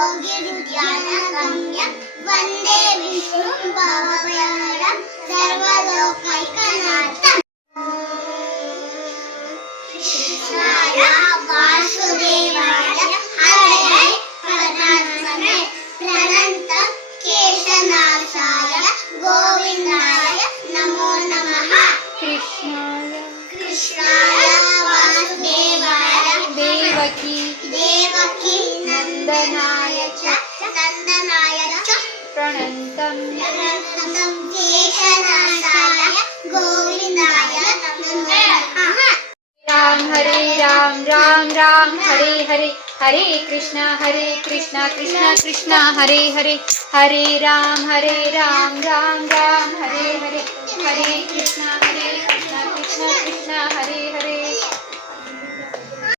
योगिरुद्यानगम्यं वन्दे विष्णुं भवभयहरं सर्वलोकैकनाथम्। कृष्णाय वासुदेवाय हरये परात्मने प्रणतं केशनाशाय गोविन्दाय नमो नमः। कृष्णाय वासुदेवाय देवकी नन्दनाय च प्रणतं केशनाशाय गोविन्दाय नमो नमः। राम हरे राम राम राम हरे हरे हरे कृष्णा कृष्णा कृष्णा हरे हरे हरे राम राम राम हरे हरे हरे कृष्णा